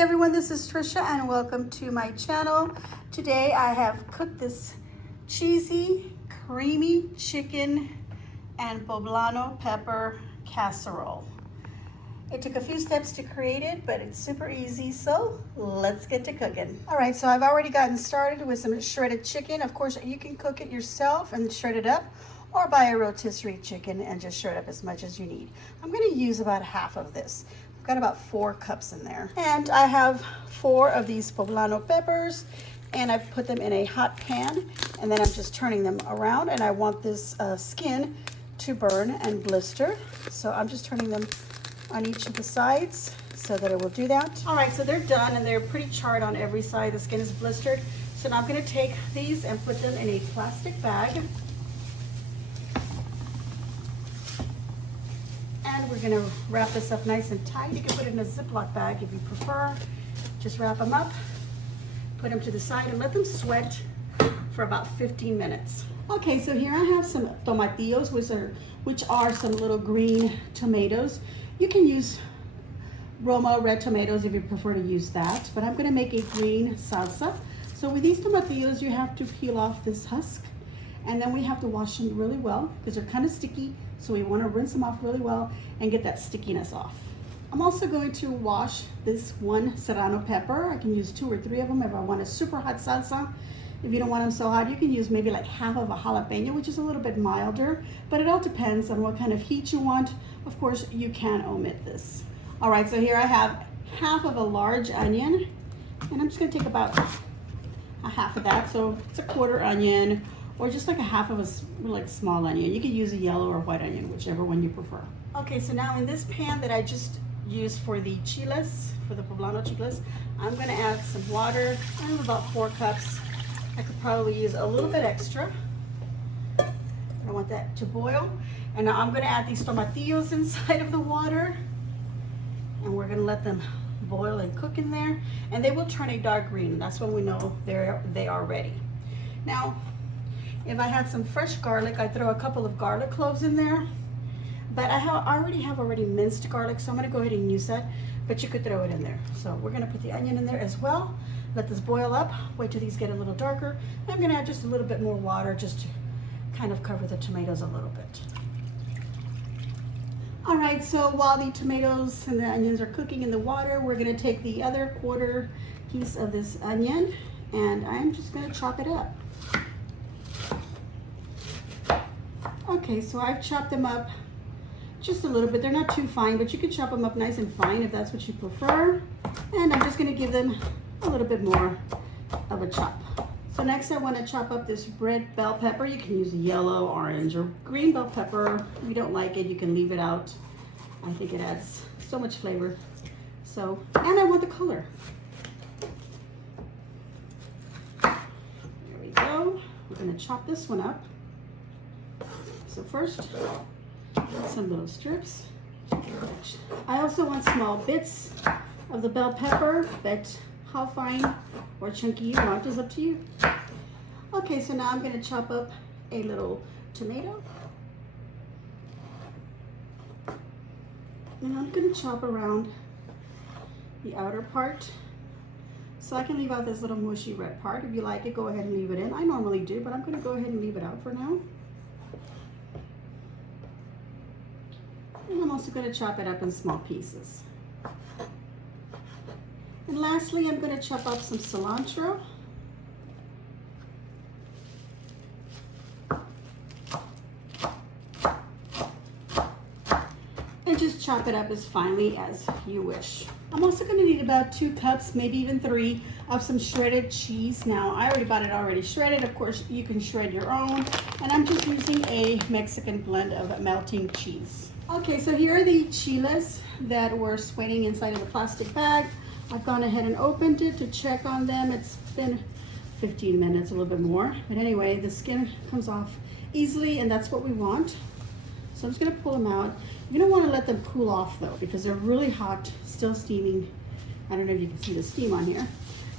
everyone, this is Trisha and welcome to my channel. Today I have cooked this cheesy, creamy chicken and poblano pepper casserole. It took a few steps to create it, but it's super easy, so let's get to cooking. All right, so I've already gotten started with some shredded chicken. Of course, you can cook it yourself and shred it up, or buy a rotisserie chicken and just shred up as much as you need. I'm gonna use about half of this. I've got about 4 cups in there. And I have 4 of these poblano peppers, and I've put them in a hot pan, and then I'm just turning them around, and I want this skin to burn and blister. So I'm just turning them on each of the sides so that it will do that. All right, so they're done and they're pretty charred on every side. The skin is blistered. So now I'm gonna take these and put them in a plastic bag. And we're gonna wrap this up nice and tight. You can put it in a Ziploc bag if you prefer. Just wrap them up, put them to the side and let them sweat for about 15 minutes. Okay, so here I have some tomatillos, which are some little green tomatoes. You can use Roma red tomatoes if you prefer to use that, but I'm gonna make a green salsa. So with these tomatillos, you have to peel off this husk, and then we have to wash them really well because they're kind of sticky. So we want to rinse them off really well and get that stickiness off. I'm also going to wash this 1 serrano pepper. I can use 2 or 3 of them if I want a super hot salsa. If you don't want them so hot, you can use maybe like half of a jalapeno, which is a little bit milder, but it all depends on what kind of heat you want. Of course, you can omit this. All right, so here I have half of a large onion, and I'm just gonna take about a half of that. So it's a 1/4 onion, or just like a half of a small onion. You can use a yellow or white onion, whichever one you prefer. Okay, so now in this pan that I just used for the chiles, for the poblano chiles, I'm gonna add some water. I have about 4 cups. I could probably use a little bit extra. I want that to boil. And now I'm gonna add these tomatillos inside of the water, and we're gonna let them boil and cook in there, and they will turn a dark green. That's when we know they are ready. Now, if I had some fresh garlic, I'd throw a couple of garlic cloves in there, but I already have minced garlic, so I'm gonna go ahead and use that, but you could throw it in there. So we're gonna put the onion in there as well. Let this boil up, wait till these get a little darker. I'm gonna add just a little bit more water just to kind of cover the tomatoes a little bit. All right, so while the tomatoes and the onions are cooking in the water, we're gonna take the other 1/4 piece of this onion, and I'm just gonna chop it up. Okay, so I've chopped them up just a little bit. They're not too fine, but you can chop them up nice and fine if that's what you prefer. And I'm just gonna give them a little bit more of a chop. So next I wanna chop up this red bell pepper. You can use yellow, orange, or green bell pepper. If you don't like it, you can leave it out. I think it adds so much flavor. So, and I want the color. There we go. We're gonna chop this one up. So first, some little strips. I also want small bits of the bell pepper, but how fine or chunky you want is up to you. Okay, so now I'm gonna chop up a little tomato. And I'm gonna chop around the outer part. So I can leave out this little mushy red part. If you like it, go ahead and leave it in. I normally do, but I'm gonna go ahead and leave it out for now. And I'm also going to chop it up in small pieces. And lastly, I'm going to chop up some cilantro. And just chop it up as finely as you wish. I'm also going to need about 2 cups, maybe even 3, of some shredded cheese. Now, I already bought it already shredded. Of course, you can shred your own. And I'm just using a Mexican blend of melting cheese. Okay, so here are the chiles that were sweating inside of the plastic bag. I've gone ahead and opened it to check on them. It's been 15 minutes, a little bit more. But anyway, the skin comes off easily, and that's what we want. So I'm just gonna pull them out. You don't wanna let them cool off though, because they're really hot, still steaming. I don't know if you can see the steam on here,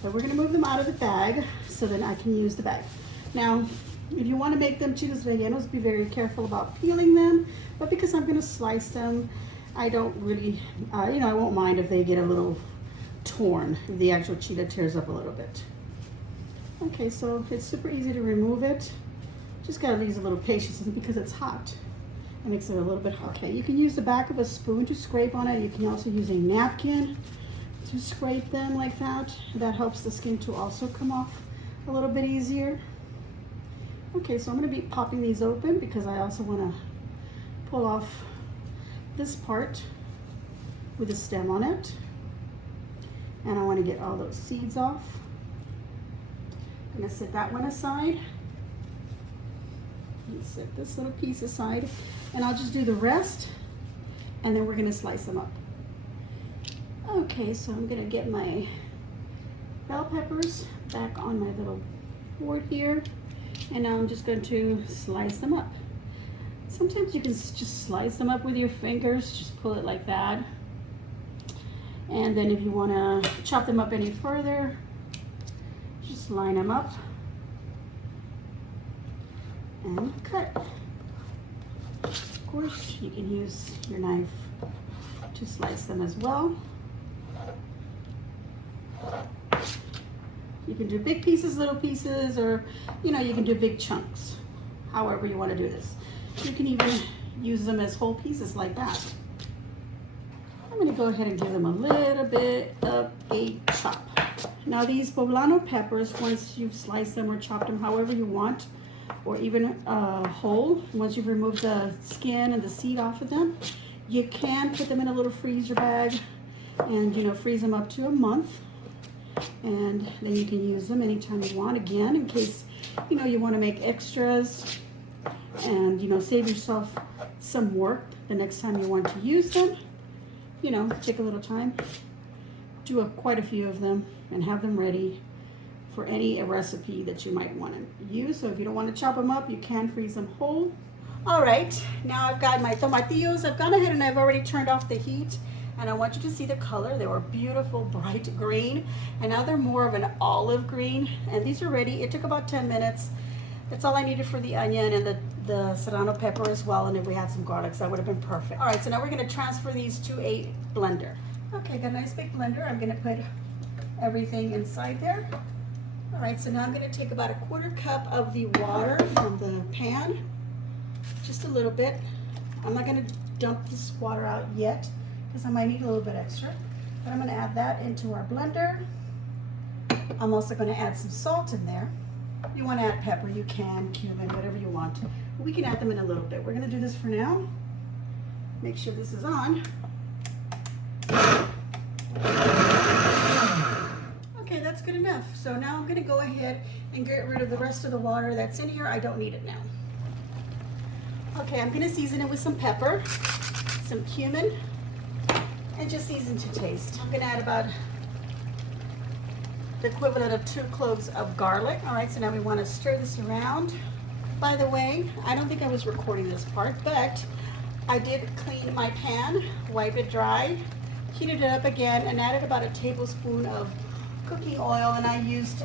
but we're gonna move them out of the bag so then I can use the bag. Now, if you want to make them chiles rellenos, be very careful about peeling them. But because I'm going to slice them, I don't really, I won't mind if they get a little torn. The actual chile tears up a little bit. Okay, so it's super easy to remove it. Just gotta use a little patience because it's hot. It makes it a little bit hot. Okay, you can use the back of a spoon to scrape on it. You can also use a napkin to scrape them like that. That helps the skin to also come off a little bit easier. Okay, so I'm gonna be popping these open because I also wanna pull off this part with a stem on it. And I wanna get all those seeds off. I'm gonna set that one aside. Set this little piece aside, and I'll just do the rest, and then we're gonna slice them up. Okay, so I'm gonna get my bell peppers back on my little board here, and now I'm just going to slice them up. Sometimes you can just slice them up with your fingers, just pull it like that. And then if you wanna chop them up any further, just line them up and cut. Of course, you can use your knife to slice them as well. You can do big pieces, little pieces, or you can do big chunks, however you want to do this. You can even use them as whole pieces like that. I'm going to go ahead and give them a little bit of a chop. Now these poblano peppers, once you've sliced them or chopped them however you want, or even whole, once you've removed the skin and the seed off of them, you can put them in a little freezer bag and freeze them up to a month, and then you can use them anytime you want, again, in case you want to make extras and save yourself some work the next time you want to use them. Take a little time, do quite a few of them, and have them ready for any recipe that you might want to use. So if you don't want to chop them up, you can freeze them whole. All right, now I've got my tomatillos. I've gone ahead and I've already turned off the heat, and I want you to see the color. They were beautiful bright green, and now they're more of an olive green, and these are ready. It took about 10 minutes. That's all I needed for the onion and the serrano pepper as well, and if we had some garlic, that would have been perfect. All right, so now we're going to transfer these to a blender. Okay, got a nice big blender. I'm going to put everything inside there. All right, so now I'm going to take about 1/4 cup of the water from the pan, just a little bit. I'm not going to dump this water out yet because I might need a little bit extra, but I'm going to add that into our blender. I'm also going to add some salt in there. If you want to add pepper, you can, cumin, whatever you want. We can add them in a little bit. We're going to do this for now. Make sure this is on. Okay, that's good enough. So now I'm going to go ahead and get rid of the rest of the water that's in here. I don't need it now. Okay, I'm going to season it with some pepper, some cumin, and just season to taste. I'm going to add about the equivalent of 2 cloves of garlic. All right, so now we want to stir this around. By the way, I don't think I was recording this part, but I did clean my pan, wipe it dry, heated it up again, and added about 1 tablespoon of cooking oil, and I used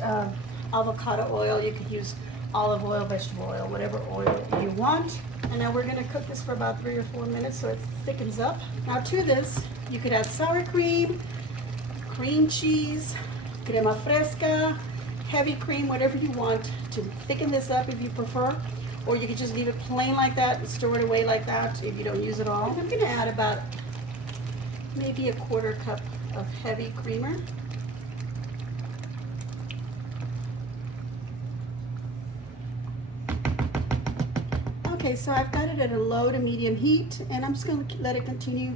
avocado oil. You could use olive oil, vegetable oil, whatever oil you want. And now we're going to cook this for about 3 or 4 minutes so it thickens up. Now to this, you could add sour cream, cream cheese, crema fresca, heavy cream, whatever you want to thicken this up if you prefer. Or you could just leave it plain like that and store it away like that if you don't use it all. I'm going to add about maybe 1/4 cup of heavy creamer. Okay, so I've got it at a low to medium heat, and I'm just going to let it continue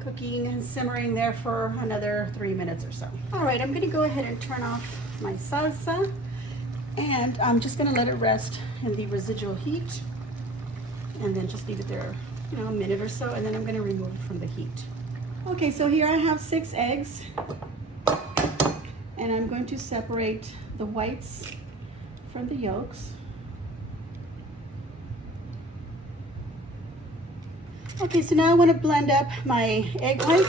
cooking and simmering there for another 3 minutes or so. All right, I'm going to go ahead and turn off my salsa, and I'm just going to let it rest in the residual heat, and then just leave it there, a minute or so, and then I'm going to remove it from the heat. Okay, so here I have 6 eggs, and I'm going to separate the whites from the yolks. Okay, so now I want to blend up my egg whites.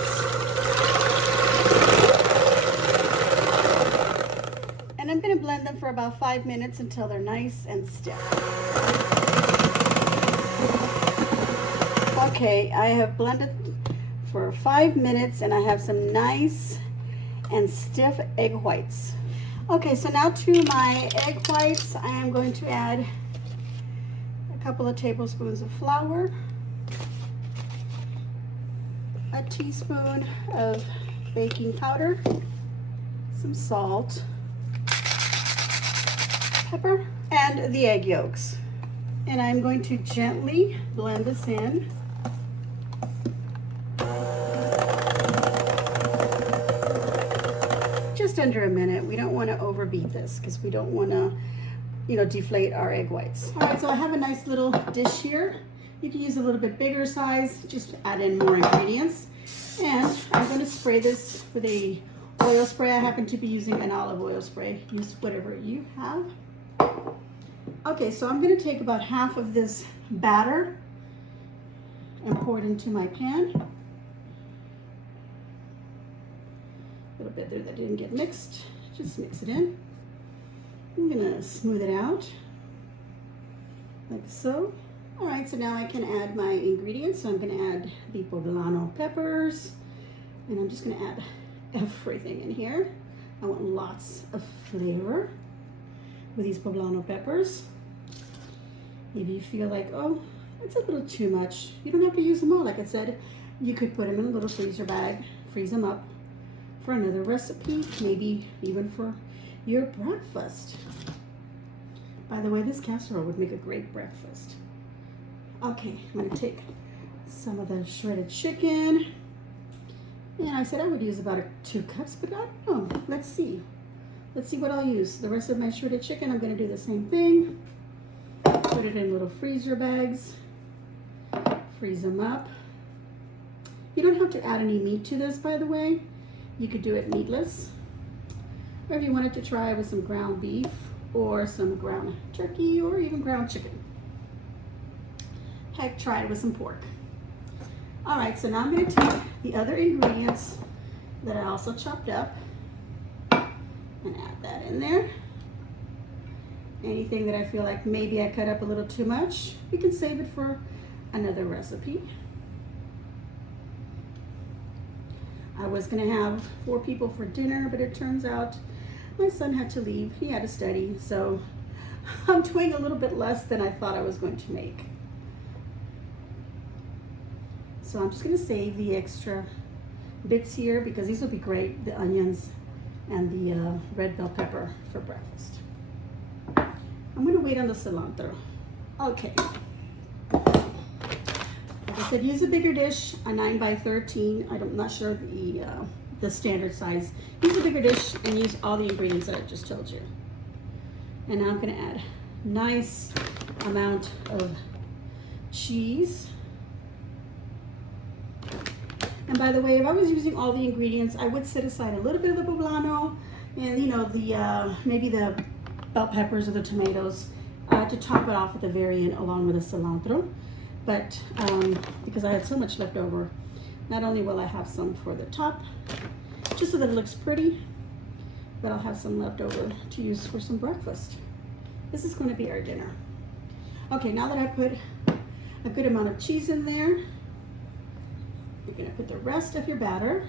And I'm going to blend them for about 5 minutes until they're nice and stiff. Okay, I have blended for 5 minutes, and I have some nice and stiff egg whites. Okay, so now to my egg whites, I am going to add a couple of tablespoons of flour, a teaspoon of baking powder, some salt, pepper, and the egg yolks. And I'm going to gently blend this in. Just under a minute. We don't want to overbeat this because we don't want to, deflate our egg whites. All right, so I have a nice little dish here. You can use a little bit bigger size, just add in more ingredients. And I'm going to spray this with a oil spray. I happen to be using an olive oil spray. Use whatever you have. Okay, so I'm going to take about half of this batter and pour it into my pan. A little bit there that didn't get mixed. Just mix it in. I'm going to smooth it out like so. All right, so now I can add my ingredients. So I'm going to add the poblano peppers, and I'm just going to add everything in here. I want lots of flavor with these poblano peppers. If you feel like, oh, it's a little too much, you don't have to use them all. Like I said, you could put them in a little freezer bag, freeze them up for another recipe, maybe even for your breakfast. By the way, this casserole would make a great breakfast. Okay, I'm gonna take some of the shredded chicken. And I said I would use about 2 cups, but I don't know. Let's see. Let's see what I'll use. The rest of my shredded chicken, I'm gonna do the same thing. Put it in little freezer bags. Freeze them up. You don't have to add any meat to this, by the way. You could do it meatless. Or if you wanted to try with some ground beef or some ground turkey or even ground chicken. Heck, try it with some pork. All right, so now I'm going to take the other ingredients that I also chopped up and add that in there. Anything that I feel like maybe I cut up a little too much, you can save it for another recipe. I was going to have 4 people for dinner, but it turns out my son had to leave. He had to study, so I'm doing a little bit less than I thought I was going to make. So I'm just going to save the extra bits here because these will be great, the onions and the red bell pepper for breakfast. I'm going to wait on the cilantro. Okay. Like I said, use a bigger dish, a 9 by 13. I'm not sure the standard size. Use a bigger dish and use all the ingredients that I just told you. And now I'm going to add a nice amount of cheese. And by the way, if I was using all the ingredients, I would set aside a little bit of the poblano and maybe the bell peppers or the tomatoes to top it off at the very end along with the cilantro. But because I had so much left over, not only will I have some for the top, just so that it looks pretty, but I'll have some left over to use for some breakfast. This is going to be our dinner. Okay, now that I put a good amount of cheese in there, you're going to put the rest of your batter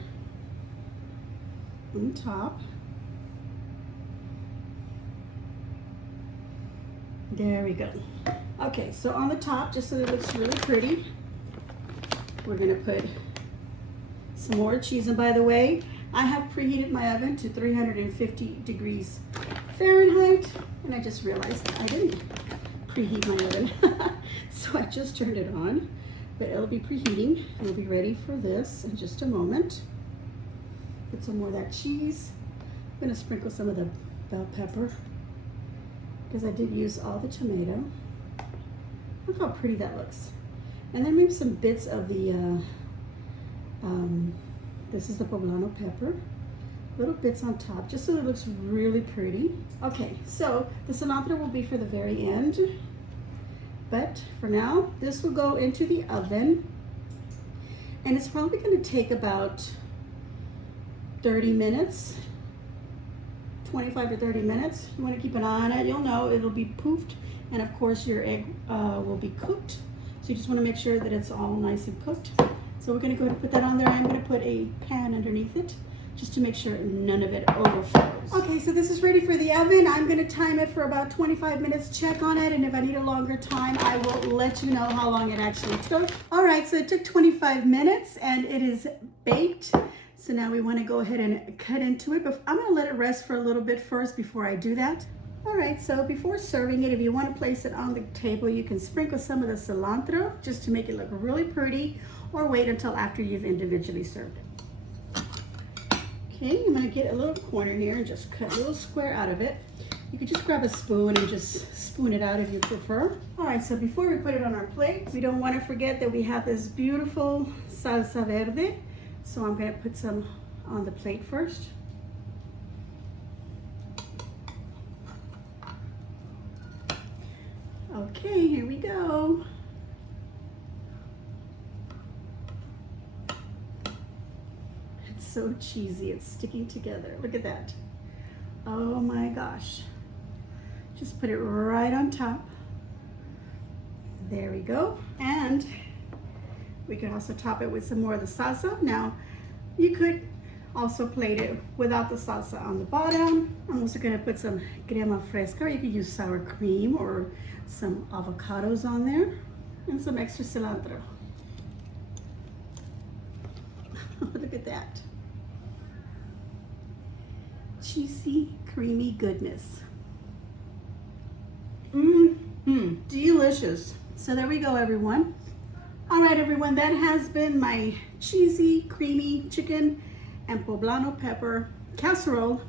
on top. There we go. Okay, so on the top, just so that it looks really pretty, we're going to put some more cheese. And by the way, I have preheated my oven to 350 degrees Fahrenheit, and I just realized I didn't preheat my oven. So I just turned it on, but it'll be preheating. It'll be ready for this in just a moment. Put some more of that cheese. I'm going to sprinkle some of the bell pepper because I did use all the tomato. Look how pretty that looks. And then maybe some bits of the, this is the poblano pepper. Little bits on top, just so it looks really pretty. Okay, so the cilantro will be for the very end. But for now, this will go into the oven. And it's probably going to take about 30 minutes. 25 to 30 minutes. You want to keep an eye on it. You'll know it'll be poofed, and of course your egg will be cooked. So you just want to make sure that it's all nice and cooked. So we're going to go ahead and put that on there. I'm going to put a pan underneath it just to make sure none of it overflows. Okay, so this is ready for the oven. I'm gonna time it for about 25 minutes, check on it, and if I need a longer time, I will let you know how long it actually took. All right, so it took 25 minutes and it is baked. So now we wanna go ahead and cut into it, but I'm gonna let it rest for a little bit first before I do that. All right, so before serving it, if you want to place it on the table, you can sprinkle some of the cilantro just to make it look really pretty, or wait until after you've individually served it. Okay, I'm going to get a little corner here and just cut a little square out of it. You could just grab a spoon and just spoon it out if you prefer. All right, so before we put it on our plate, we don't want to forget that we have this beautiful salsa verde. So I'm going to put some on the plate first. Okay, here we go. It's so cheesy, it's sticking together. Look at that. Oh my gosh. Just put it right on top. There we go. And we can also top it with some more of the salsa. Now, you could also plate it without the salsa on the bottom. I'm also gonna put some crema fresca, or you could use sour cream or some avocados on there, and some extra cilantro. Look at that. Cheesy, creamy goodness. Delicious. So there we go, everyone. All right, everyone, that has been my cheesy, creamy chicken and poblano pepper casserole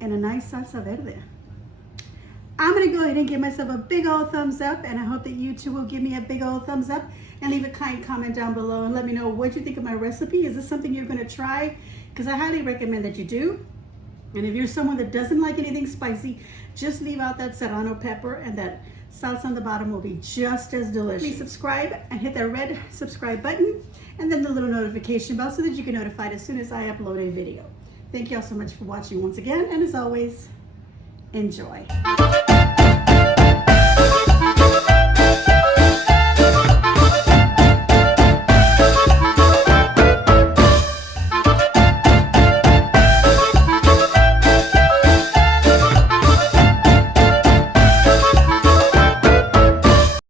and a nice salsa verde. I'm gonna go ahead and give myself a big old thumbs up, and I hope that you too will give me a big old thumbs up and leave a kind comment down below and let me know what you think of my recipe. Is this something you're gonna try? Because I highly recommend that you do. And if you're someone that doesn't like anything spicy, just leave out that serrano pepper, and that salsa on the bottom will be just as delicious. Please subscribe and hit that red subscribe button, and then the little notification bell so that you get notified as soon as I upload a video. Thank you all so much for watching once again, and as always, enjoy.